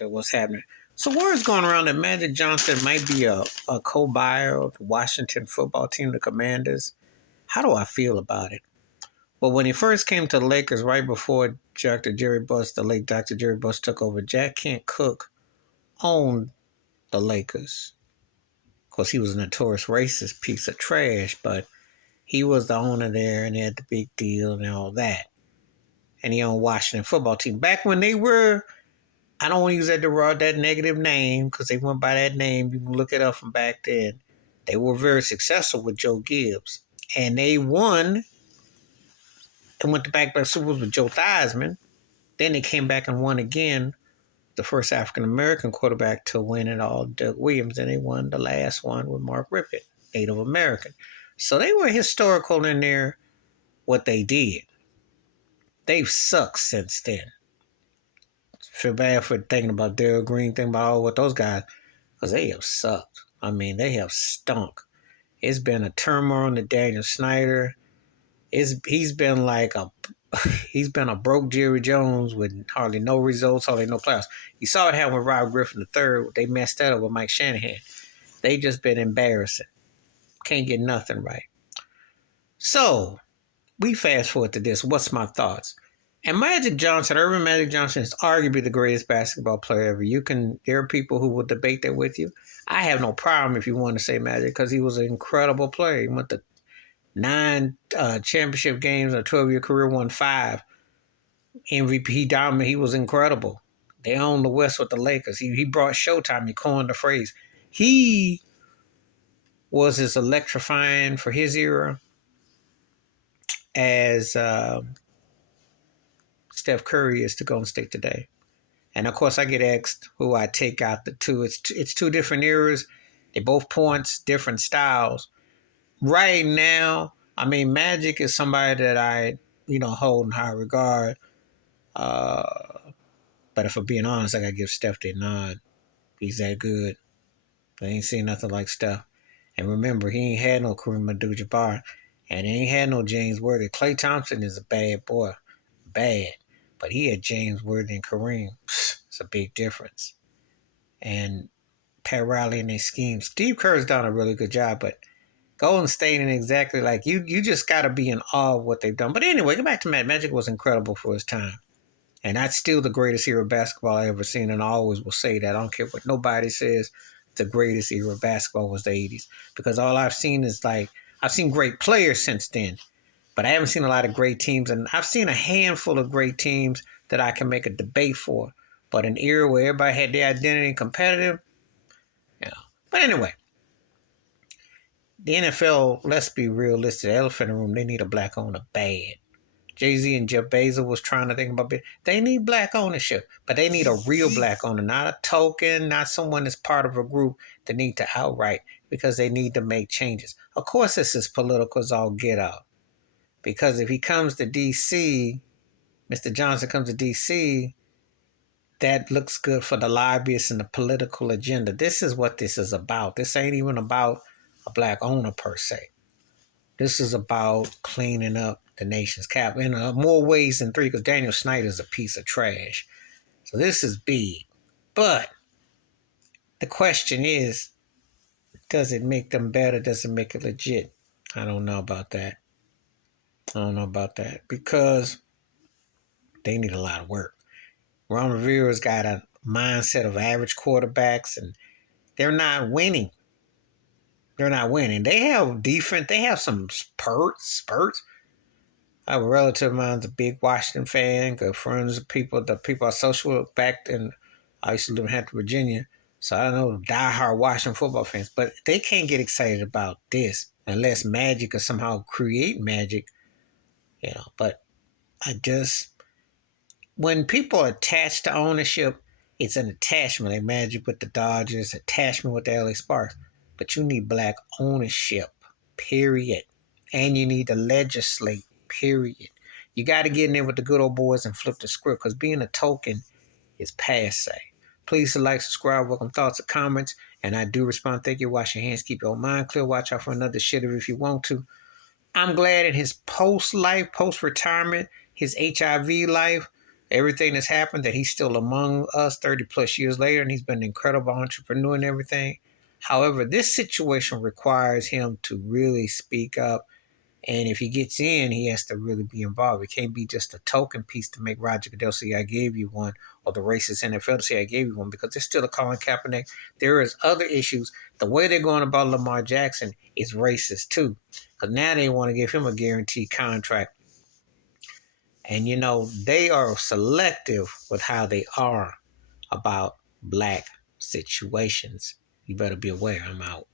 what's happening. So word's going around that Magic Johnson might be a co-buyer of the Washington football team, the Commanders. How do I feel about it? Well, when he first came to the Lakers, right before the late Dr. Jerry Buss took over, Jack Kent Cooke owned the Lakers. Of course, he was a notorious racist piece of trash, but he was the owner there and he had the big deal and all that. And he owned Washington football team. Back when they were, I don't want to use that negative name because they went by that name. You can look it up from back then. They were very successful with Joe Gibbs. And they won and went to back-to-back Super Bowls with Joe Theismann. Then they came back and won again, the first African-American quarterback to win it all, Doug Williams. And they won the last one with Mark Rippon, Native American. So they were historical in there, what they did. They've sucked since then. Feel bad for thinking about Darryl Green, thinking about all what those guys, because they have sucked. I mean, they have stunk. It's been a turmoil on the Daniel Snyder. He's been a broke Jerry Jones with hardly no results, hardly no playoffs. You saw it happen with Rob Griffin III. They messed that up with Mike Shanahan. They just been embarrassing. Can't get nothing right. So, we fast forward to this. What's my thoughts? And Magic Johnson, Irvin Magic Johnson, is arguably the greatest basketball player ever. There are people who will debate that with you. I have no problem if you want to say Magic because he was an incredible player. He went to 9 championship games in a 12-year career, won 5. MVP, he dominated. He was incredible. They owned the West with the Lakers. He brought Showtime. He coined the phrase. He was as electrifying for his era as Steph Curry is to Golden State today. And of course, I get asked who I take out the two. It's two different eras. They both points, different styles. Right now, I mean, Magic is somebody that I, hold in high regard. But if I'm being honest, I gotta give Steph the nod. He's that good. I ain't seen nothing like Steph. And remember, he ain't had no Kareem Abdul-Jabbar, and he ain't had no James Worthy. Klay Thompson is a bad boy, bad. But he had James Worthy and Kareem. It's a big difference. And Pat Riley and their schemes. Steve Kerr's done a really good job, but Golden State ain't exactly like you just got to be in awe of what they've done. But anyway, get back to Magic. Magic was incredible for his time. And that's still the greatest era of basketball I ever seen, and I always will say that. I don't care what nobody says. The greatest era of basketball was the 80s. Because all I've seen is I've seen great players since then, but I haven't seen a lot of great teams. And I've seen a handful of great teams that I can make a debate for. But an era where everybody had their identity and competitive, But anyway, the NFL, let's be realistic, the elephant in the room, they need a black owner bad. Jay-Z and Jeff Bezos was trying to think about it. They need black ownership, but they need a real black owner, not a token, not someone that's part of a group that need to outright because they need to make changes. Of course, this is political as all get out. Because if he comes to D.C., Mr. Johnson comes to D.C., that looks good for the lobbyists and the political agenda. This is what this is about. This ain't even about a black owner per se. This is about cleaning up the nation's capital in more ways than 3 because Daniel Snyder is a piece of trash. So this is big. But the question is, does it make them better? Does it make it legit? I don't know about that. Because they need a lot of work. Ron Rivera's got a mindset of average quarterbacks, and they're not winning. They have defense. They have some spurts. I have a relative of mine's a big Washington fan, good friends of the people I social with back in, I used to live in Hampton, Virginia, so I know diehard Washington football fans, but they can't get excited about this unless Magic can somehow create magic, but when people are attached to ownership, it's an attachment, like Magic with the Dodgers, attachment with the LA Sparks, but you need black ownership, period, and you need to legislate, period. You got to get in there with the good old boys and flip the script because being a token is passe. Please like, subscribe, welcome thoughts or comments, and I do respond. Thank you. Wash your hands. Keep your mind clear. Watch out for another shitter if you want to. I'm glad in his post-life, post-retirement, his HIV life, everything that's happened, that he's still among us 30 plus years later, and he's been an incredible entrepreneur and everything. However, this situation requires him to really speak up. And if he gets in, he has to really be involved. It can't be just a token piece to make Roger Goodell say, I gave you one, or the racist NFL to say, I gave you one, because there's still a Colin Kaepernick. There is other issues. The way they're going about Lamar Jackson is racist, too, because now they want to give him a guaranteed contract. And, they are selective with how they are about black situations. You better be aware. I'm out.